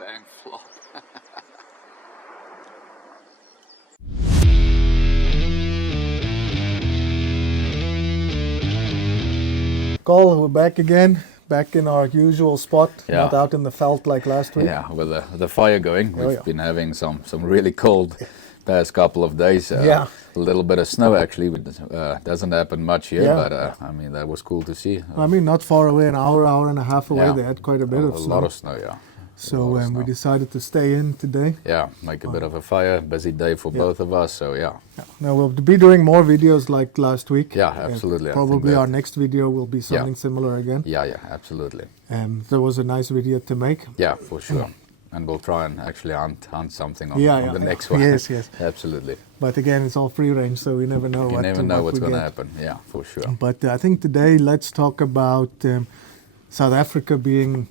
Bang flop. Cole, we're back again, back in our usual spot, not Yeah. out in the veld like last week. Yeah, with the fire going. Oh, We've yeah. been having some really cold past couple of days. Yeah. A little bit of snow actually, but doesn't happen much here. Yeah. But I mean, that was cool to see. I mean, not far away, an hour and a half away, Yeah. they had quite a bit of A snow. lot of snow, yeah. So A lot of we snow. decided to stay in today. Yeah, make a bit of a fire. Busy day for both of us. So yeah. Now we'll be doing more videos like last week. Yeah, absolutely. I think Probably that- our next video will be something similar again. Yeah, absolutely. There was a nice video to make. Yeah, for sure. And we'll try and actually hunt something on, Yeah, on yeah, the yeah. next one. Yes, yes. Absolutely. But again, it's all free range, so we never know You what never know what's we going to get. happen. Yeah, for sure. But I think today let's talk about South Africa being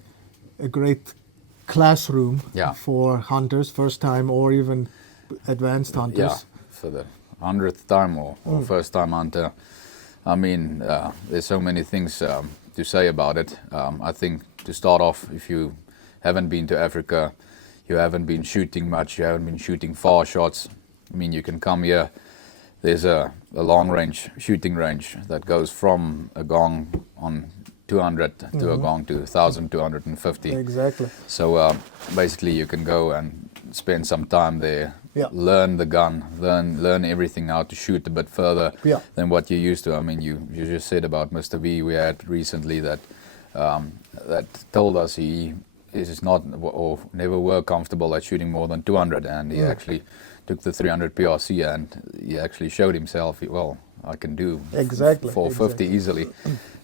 a great classroom for hunters, first time or even advanced hunters. Yeah, for the 100th time or first time hunter. I mean, there's so many things to say about it. I think to start off, if you haven't been to Africa, you haven't been shooting much, you haven't been shooting far shots, I mean, you can come here. There's a long range shooting range that goes from a gong on 200 to a gong to 1,250. Exactly. So basically you can go and spend some time there, learn the gun, learn everything, how to shoot a bit further than what you used to. I mean, you just said about Mr. V we had recently that told us he is not or never were comfortable at shooting more than 200, and he actually took the 300 PRC and he actually showed himself, well, I can do 450 easily,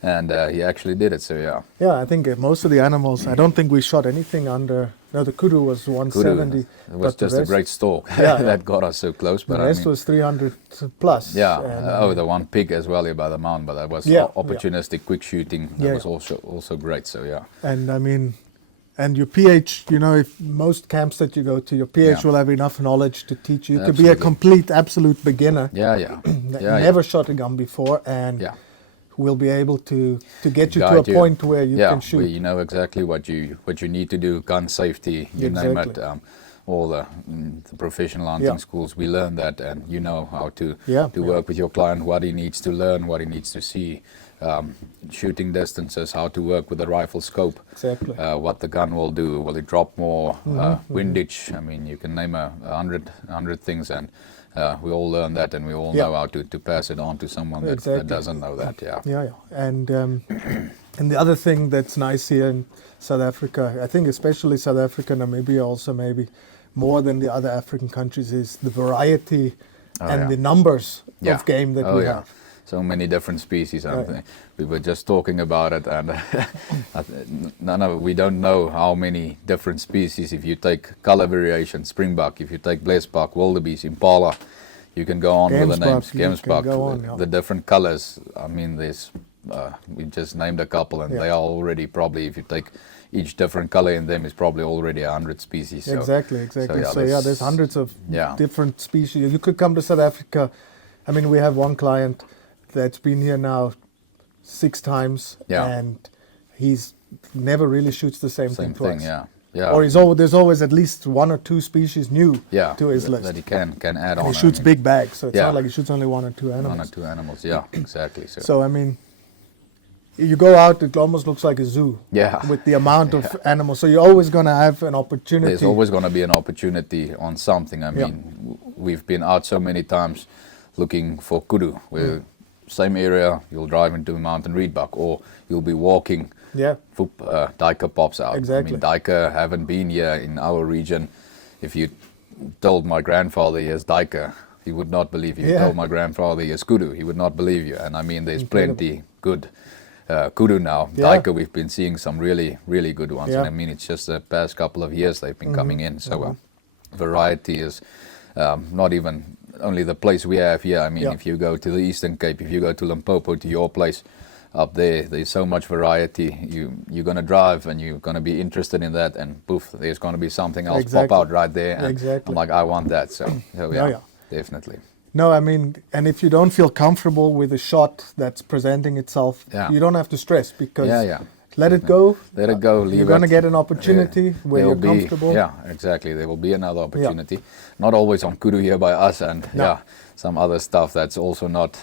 and he actually did it. So yeah, I think most of the animals, I don't think we shot anything under. No, the Karoo was 170. It was just a great stalk that got us so close. But the rest was 300 plus. Yeah, the one pig as well here by the mountain, but that was opportunistic, quick shooting. That was also great. So yeah. And I mean, and your PH, you know, if most camps that you go to, your PH will have enough knowledge to teach you. You could be a complete, absolute beginner. Yeah. Never shot a gun before, and will be able to get you to a point where you can shoot. Where you know exactly what you need to do, gun safety, you name it. All the professional hunting schools, we learn that, and you know how to work with your client, what he needs to learn, what he needs to see. Shooting distances, how to work with the rifle scope, what the gun will do, will it drop more, windage, I mean, you can name a hundred things, and we all learn that, and we all know how to pass it on to someone that doesn't know that. And and the other thing that's nice here in South Africa, I think especially South Africa, Namibia also maybe more than the other African countries, is the variety and the numbers of game that we have. So many different species. We were just talking about it, and we don't know how many different species. If you take color variation, springbuck, if you take blesbuck, wildebeest, impala, you can go on with the names. Gemsbuck, the different colors. I mean, there's we just named a couple, and they are already probably, if you take each different color in them, is probably already 100 species. So, exactly. So there's hundreds of different species. You could come to South Africa. I mean, we have one client that's been here now 6 times, and he's never really shoots the same thing twice. Or there's always at least 1 or 2 species new to his list that he can add on. He shoots big bags, so it's not like he shoots only 1 or 2 animals. 1 or 2 animals, yeah, exactly. So I mean, you go out, it almost looks like a zoo. With the amount of animals, so you're always going to have an opportunity. There's always going to be an opportunity on something. I mean, we've been out so many times looking for kudu, where same area, you'll drive into a mountain reedbuck, or you'll be walking, duiker pops out. I mean, duiker haven't been here in our region. If you told my grandfather he has duiker, he would not believe you. If you told my grandfather he has kudu, he would not believe you. And I mean, there's plenty good kudu now. Duiker, we've been seeing some really, really good ones. And I mean, it's just the past couple of years they've been coming in. So variety is not even only the place we have here. I mean, if you go to the Eastern Cape, if you go to Limpopo, to your place up there, there's so much variety. You're going to drive and you're going to be interested in that, and poof, there's going to be something else pop out right there. And I'm like, I want that. So definitely. No, I mean, and if you don't feel comfortable with a shot that's presenting itself, you don't have to stress, because let it go. Let it go. Leave You're going to it. get an opportunity where you're comfortable. Yeah, exactly. There will be another opportunity. Not always on Karoo here by us, and some other stuff that's also not.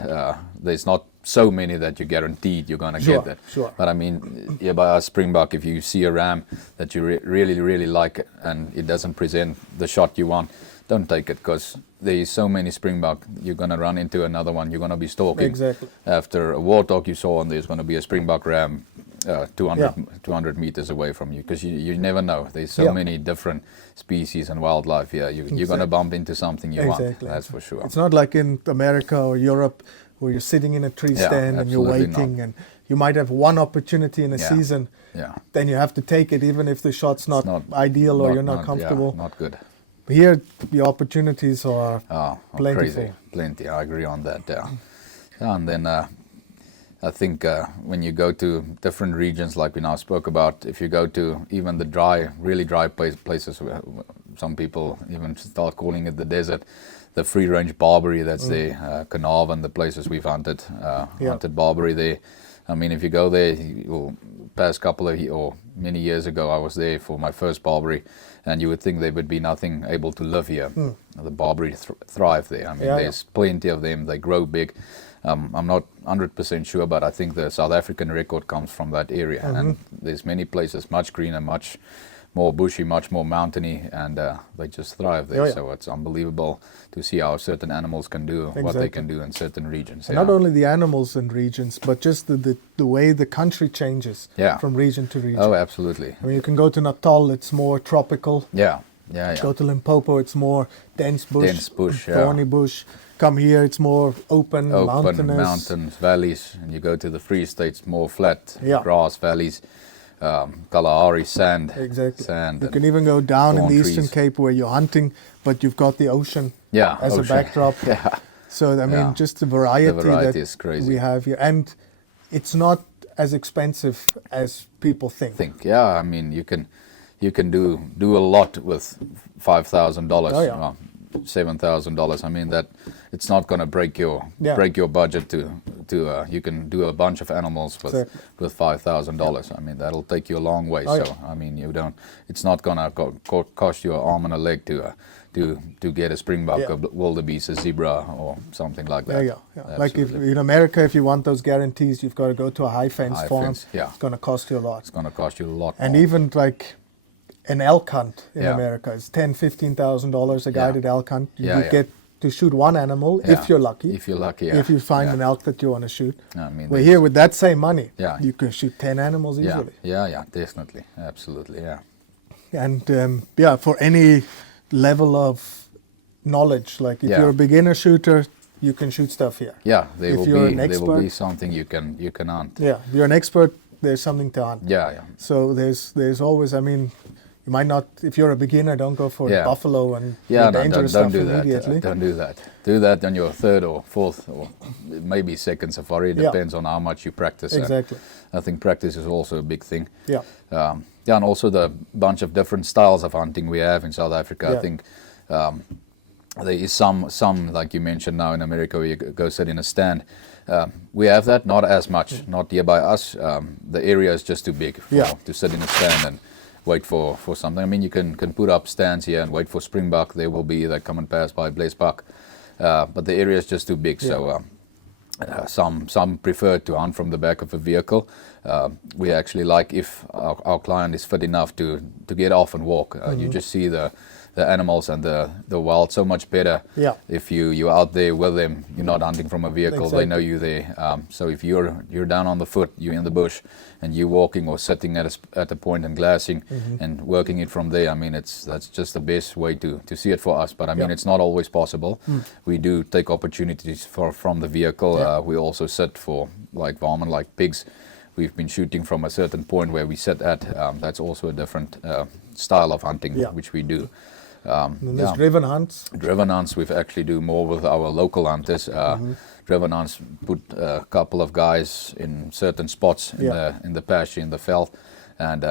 There's not so many that you're guaranteed you're going to get that. Sure. But I mean, here by us, springbuck, if you see a ram that you really, really like and it doesn't present the shot you want, don't take it, because there's so many springbuck. You're going to run into another one. You're going to be stalking. Exactly. After a warthog you saw, and there's going to be a springbuck ram 200 meters away from you, because you never know. There's so many different species and wildlife here. You're going to bump into something you want. That's for sure. It's not like in America or Europe where you're sitting in a tree stand and you're waiting, and you might have one opportunity in a season. Then you have to take it, even if the shot's not ideal or you're not comfortable. Not good. Here, the opportunities are plentiful. Crazy. Plenty. I agree on that. And then I think when you go to different regions, like we now spoke about, if you go to even the really dry places, some people even start calling it the desert, the free-range Barbary that's there, Carnarvon, the places we've hunted Barbary there. I mean, if you go there, past couple of or many years ago, I was there for my first Barbary, and you would think there would be nothing able to live here. The Barbary thrive there. I mean, there's plenty of them. They grow big. I'm not 100% sure, but I think the South African record comes from that area. And there's many places much greener, much more bushy, much more mountainy, and they just thrive there. So it's unbelievable to see how certain animals can do what they can do in certain regions. And not only the animals and regions, but just the way the country changes from region to region. Oh, absolutely. I mean, you can go to Natal, it's more tropical. Go to Limpopo, it's more dense bush, thorny bush. Come here, it's more open mountainous. Mountains, valleys, and you go to the Free States, more flat grass valleys. Kalahari sand. Exactly. Sand. You can even go down in the trees. Eastern Cape where you're hunting, but you've got the ocean as a backdrop. So I mean, just the variety that is crazy. we have here, and it's not as expensive as people think. I mean, you can do a lot with $5,000. $7,000. I mean, that it's not going to break your budget to you can do a bunch of animals with $5,000. I mean, that'll take you a long way. I mean, it's not going to cost you an arm and a leg to get a springbuck, a wildebeest, a zebra, or something like that. Like if in America, if you want those guarantees, you've got to go to a high fence farm. It's going to cost you a lot. It's going to cost you a lot. And more. even like an elk hunt in America is $10,000-$15,000 a guided elk hunt. You get to shoot one animal if you're lucky. If you're lucky, If you find an elk that you want to shoot. I mean, but here with that same money, you can shoot 10 animals easily. Definitely, absolutely, And for any level of knowledge, like if you're a beginner shooter, you can shoot stuff here. There will be something you can hunt. If you're an expert, there's something to hunt. So there's always, I mean, you might not, if you're a beginner, don't go for buffalo and dangerous stuff immediately. Don't do that. Do that on your third or fourth or maybe second safari. It depends on how much you practice. Exactly. I think practice is also a big thing. And also the bunch of different styles of hunting we have in South Africa. I think there is some, like you mentioned now in America, where you go sit in a stand. We have that, not as much, not here by us. The area is just too big to sit in a stand and wait for something. I mean, you can put up stands here and wait for springbuck. They will be there, come and pass by blazebuck. But the area is just too big. So some prefer to hunt from the back of a vehicle. We actually like if our client is fit enough to get off and walk. You just see the animals and the wild so much better if you're out there with them. You're not hunting from a vehicle. They know you there. So if you're down on the foot, you're in the bush, and you're walking or sitting at a point and glassing and working it from there. I mean, that's just the best way to see it for us. But I mean, it's not always possible. We do take opportunities from the vehicle. We also sit for like varmint, like pigs. We've been shooting from a certain point where we sit at. That's also a different style of hunting which we do. And there's driven hunts. Driven hunts, we've actually do more with our local hunters. Driven hunts, put a couple of guys in certain spots in the pasture, in the veld, and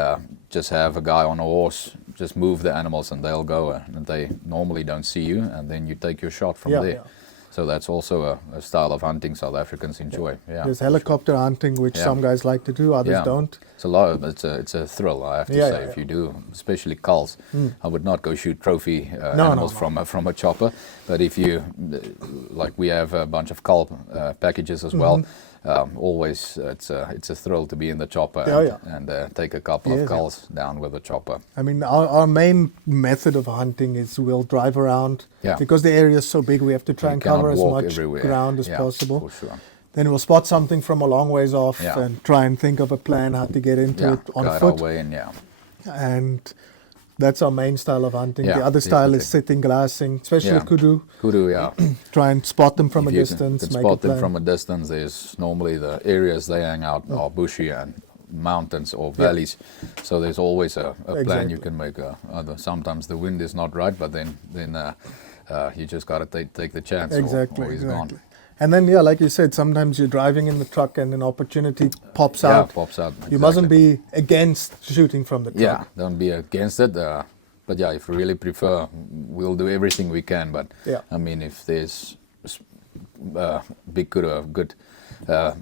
just have a guy on a horse, just move the animals and they'll go, and they normally don't see you, and then you take your shot from there. So that's also a style of hunting South Africans enjoy. Yeah. There's helicopter hunting, which some guys like to do, others don't. It's a lot. It's a thrill, I have to say. If you do, especially culls, I would not go shoot trophy animals from a chopper. But if you, like we have a bunch of cull packages as well. Always, it's a thrill to be in the chopper and take a couple of culls down with the chopper. I mean, our main method of hunting is we'll drive around because the area is so big. We have to try and cover as much ground as possible. For sure. Then we'll spot something from a long ways off and try and think of a plan how to get into it on guide foot. Our way in, And that's our main style of hunting. The other style is sitting, glassing, especially Karoo. Karoo, Try and spot them from a distance. If you can spot them from a distance, there's normally the areas they hang out are bushy and mountains or valleys. So there's always a plan you can make. Sometimes the wind is not right, but then you just got to take the chance or he's gone. And then, like you said, sometimes you're driving in the truck and an opportunity pops out. Exactly. You mustn't be against shooting from the truck. Yeah, don't be against it. But if you really prefer, we'll do everything we can. But I mean, if there's big good or a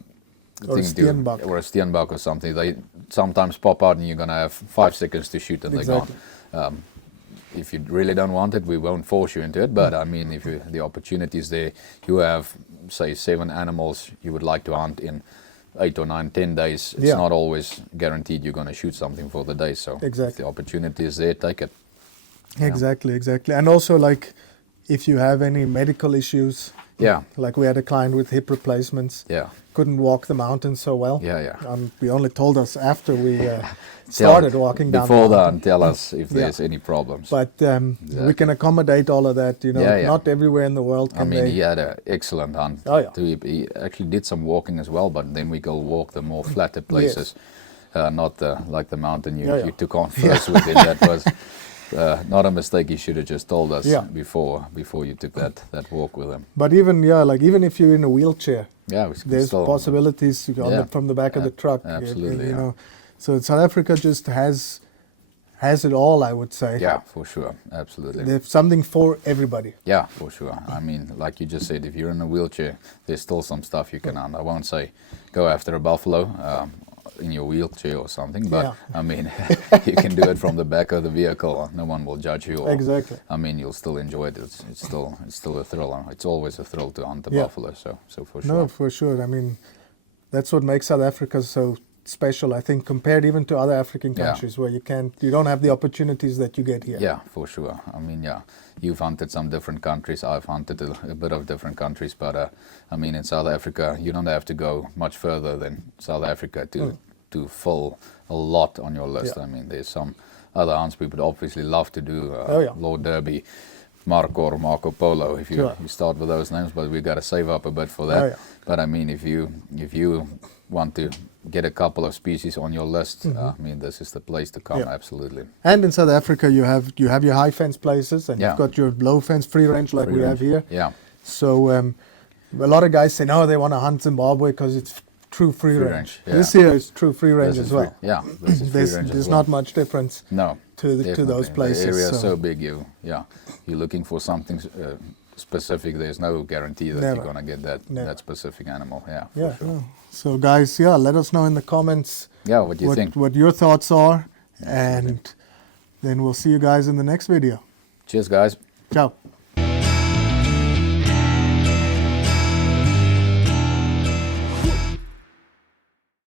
steenbok or something, they sometimes pop out and you're gonna have 5 seconds to shoot and they're gone. If you really don't want it, we won't force you into it. But I mean, if the opportunity is there, you have, say, 7 animals you would like to hunt in 8 or 9, 10 days. It's not always guaranteed you're going to shoot something for the day. So if the opportunity is there, take it. Exactly. And also, like, if you have any medical issues, like we had a client with hip replacements, couldn't walk the mountain so well. He only told us after we started walking down before the mountain. Tell us if there's any problems. But we can accommodate all of that, not everywhere in the world can he had an excellent hunt. He actually did some walking as well, but then we go walk the more flatter places, not like the mountain you took on first with him. That was not a mistake. You should have just told us before you took that walk with him. But even if you're in a wheelchair, there's still, possibilities from the back of the truck. Absolutely, So South Africa just has it all, I would say. Yeah, for sure, absolutely. There's something for everybody. Yeah, for sure. I mean, like you just said, if you're in a wheelchair, there's still some stuff you can hunt. I won't say go after a buffalo in your wheelchair or something, but I mean, you can do it from the back of the vehicle. No one will judge you. Exactly. I mean, you'll still enjoy it. It's still a thrill. It's always a thrill to hunt a buffalo. So for sure. No, for sure. I mean, that's what makes South Africa so special, I think, compared even to other African countries where you don't have the opportunities that you get here. Yeah, for sure. I mean, you've hunted some different countries. I've hunted a bit of different countries, but I mean, in South Africa, you don't have to go much further than South Africa to fill a lot on your list. I mean, there's some other hunts we would obviously love to do, Lord Derby, Marco Polo, if you start with those names, but we got to save up a bit for that. But I mean, if you want to get a couple of species on your list, I mean, this is the place to come. Absolutely. And in South Africa, you have your high fence places, and you've got your low fence free range like we have here. So a lot of guys say no, they want to hunt Zimbabwe because it's true free range. This here is true free range as well. There's not much difference. No, to those places. The area is so big. You're looking for something specific. There's no guarantee that you're gonna get that specific animal. For sure. So guys, let us know in the comments. What you think? What your thoughts are, and then we'll see you guys in the next video. Cheers, guys. Ciao.